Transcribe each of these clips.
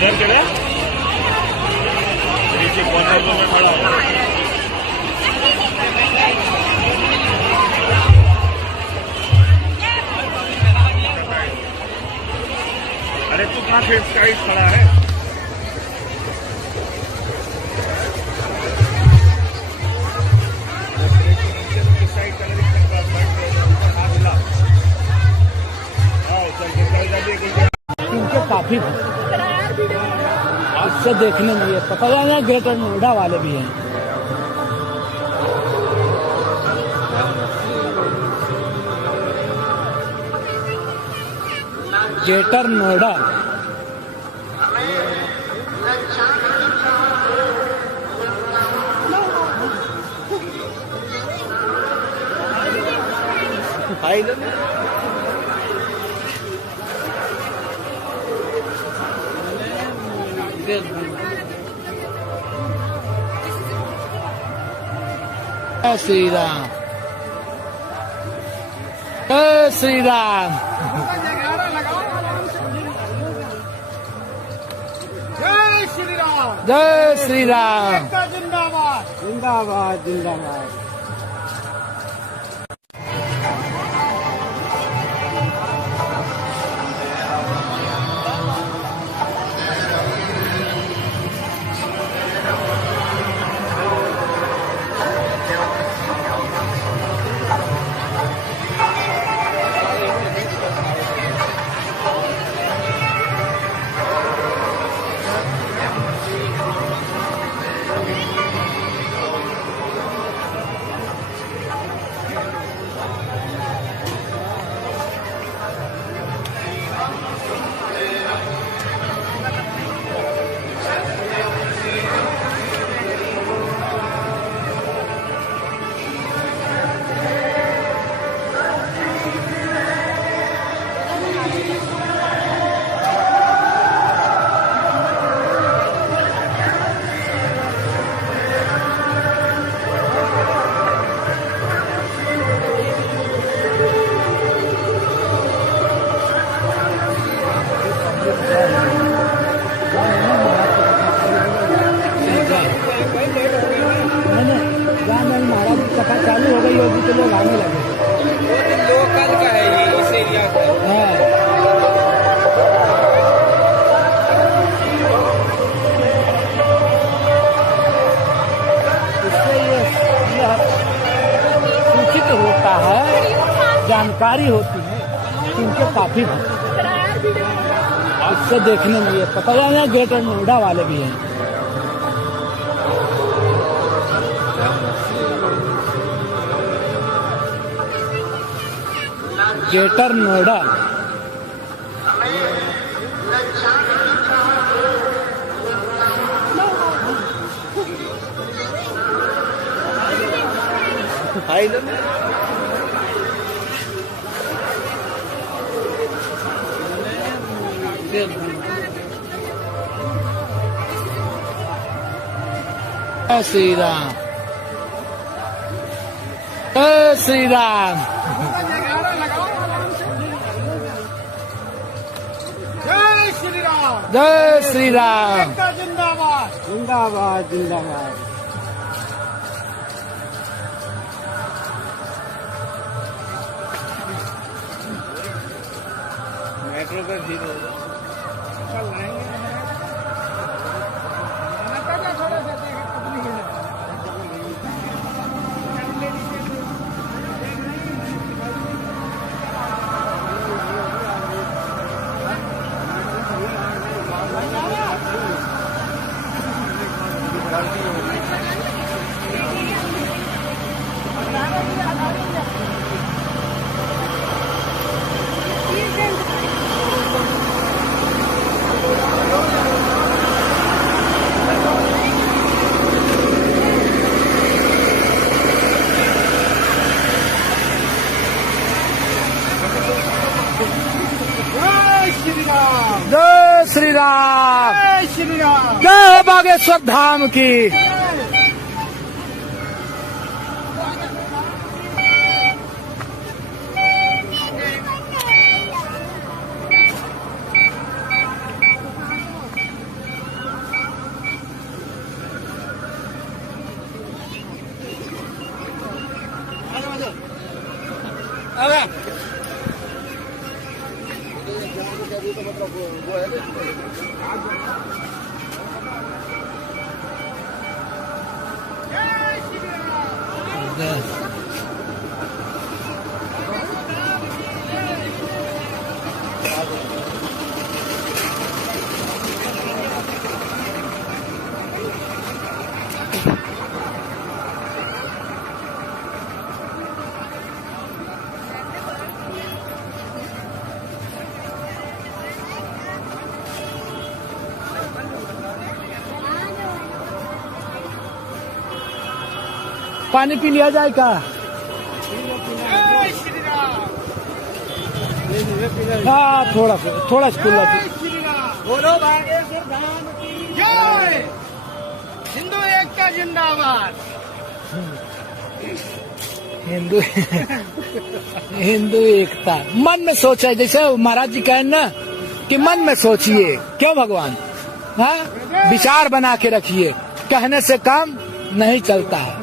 किधर चले? नीचे कॉर्नर में खड़ा हूँ। अरे तू कहाँ से साइड खड़ा है? इनके काफी इससे देखने में ये पता है ग्रेटर नोएडा वाले भी हैं। ग्रेटर नोएडा जय श्री राम, जय श्री राम, जय श्री राम, जय श्री राम, जिंदाबाद जिंदाबाद जिंदाबाद। महाराज की कथा चालू हो गई होगी तो लोग आने लगे। लोकल का है ये, इस एरिया का हाँ। इससे ये सूचित होता है, जानकारी होती है कि इनके काफी इससे देखने में ये पता है ग्रेटर नोएडा वाले भी हैं। ग्रेटर नोएडा जय श्री राम, जय श्री राम, जय श्री राम, जय श्री राम, जिंदाबाद जिंदाबाद जिंदाबाद। मेट्रो का जीरो कल लाएंगे थोड़ा सा जय श्री राम, जय श्री राम, जय बागेश्वर धाम की। पानी पी लिया जाए का? हाँ, थोड़ा खुला। बोलो बागेश्वर धाम की जय। हिंदू एकता जिंदाबाद। हिंदू एकता मन में सोचा, जैसे महाराज जी कहें ना कि मन में सोचिए, क्यों भगवान? हाँ, विचार बना के रखिए, कहने से काम नहीं चलता है।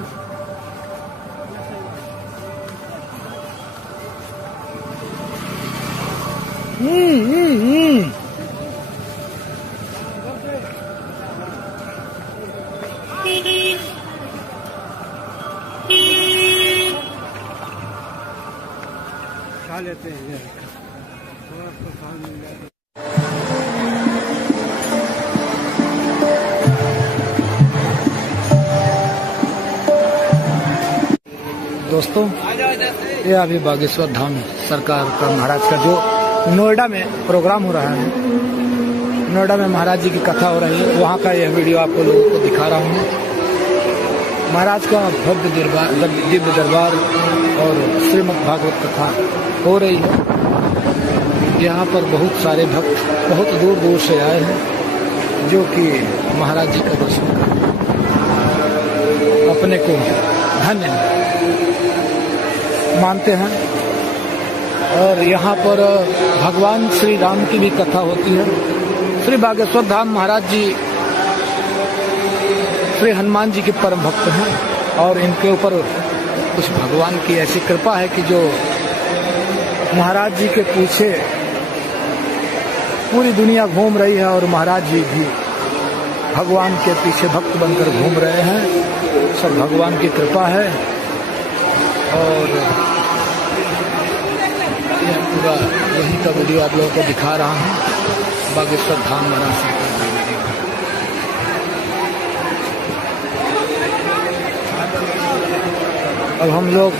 खा लेते हैं थोड़ा सा खा मिल जाए। दोस्तों, ये अभी बागेश्वर धाम सरकार का महाराज का जो नोएडा में प्रोग्राम हो रहा है, नोएडा में महाराज जी की कथा हो रही है, वहाँ का यह वीडियो आपको लोगों को दिखा रहा हूँ। महाराज का भव्य दिव्य दरबार और श्रीमद् भागवत कथा हो रही है। यहाँ पर बहुत सारे भक्त बहुत दूर दूर से आए हैं, जो कि महाराज जी का दर्शन कर अपने को धन्य मानते हैं। और यहाँ पर भगवान श्री राम की भी कथा होती है। श्री बागेश्वर धाम महाराज जी श्री हनुमान जी के परम भक्त हैं, और इनके ऊपर कुछ भगवान की ऐसी कृपा है कि जो महाराज जी के पीछे पूरी दुनिया घूम रही है, और महाराज जी भी भगवान के पीछे भक्त बनकर घूम रहे हैं। सब भगवान की कृपा है। और यह पूरा यही का वीडियो आप लोगों को दिखा रहा हूँ, बागेश्वर धाम महाराज का वीडियो। अब हम लोग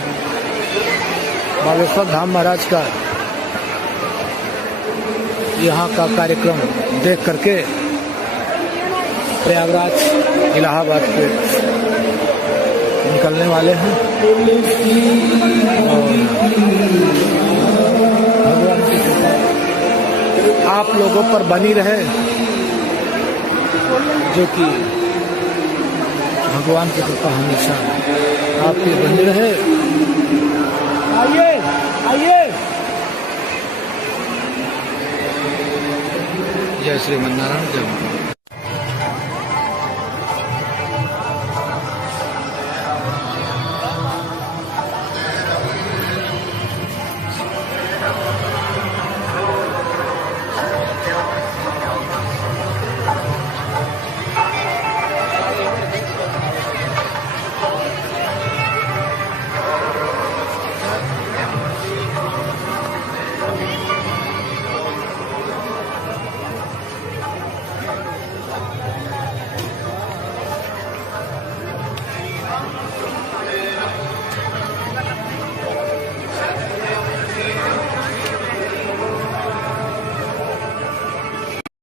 बागेश्वर धाम महाराज का यहाँ का कार्यक्रम देख करके प्रयागराज इलाहाबाद के निकलने वाले हैं। और भगवान की कृपा आप लोगों पर बनी रहे, जो कि भगवान की कृपा हमेशा आप पे बनी रहे। आइए आइए। जय श्रीमन नारायण जय।